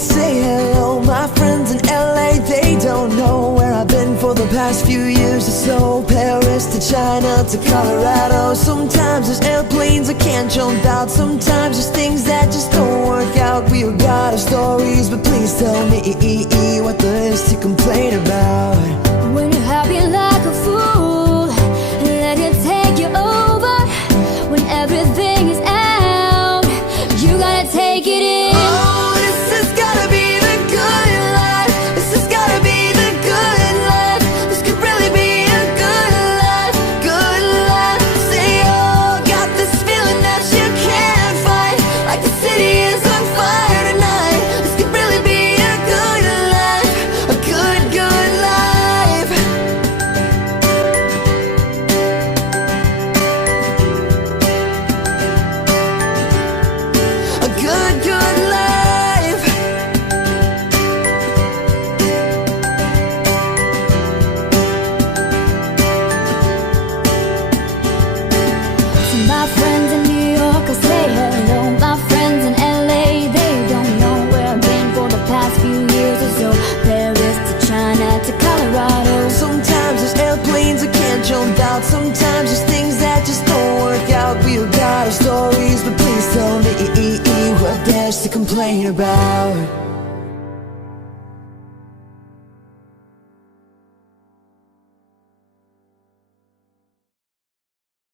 say hello. My friends in LA, they don't know where I've been for the past few years or so. Paris to China to Colorado. Sometimes there's airplanes I can't jump out. Sometimes there's things that just don't work out. We all got our stories, but please tell me what there is to complain about. When you're happy like a fool, let it take you over. When everything is out, you gotta take it in. Oh, this has gotta be the good life. This has gotta be the good life. This could really be a good life, good life. Say, oh, got this feeling that you can't fight, like the city is on fire tonight. This could really be a good life, a good, good life. A good, good life. To my friends in New York, I say hello. My friends in LA, they don't know where I've been for the past few years or so. Paris to China to Colorado. Sometimes there's airplanes I can't jump out. Sometimes there's things that just don't work out. We all got our stories, but please tell me what there's to complain about.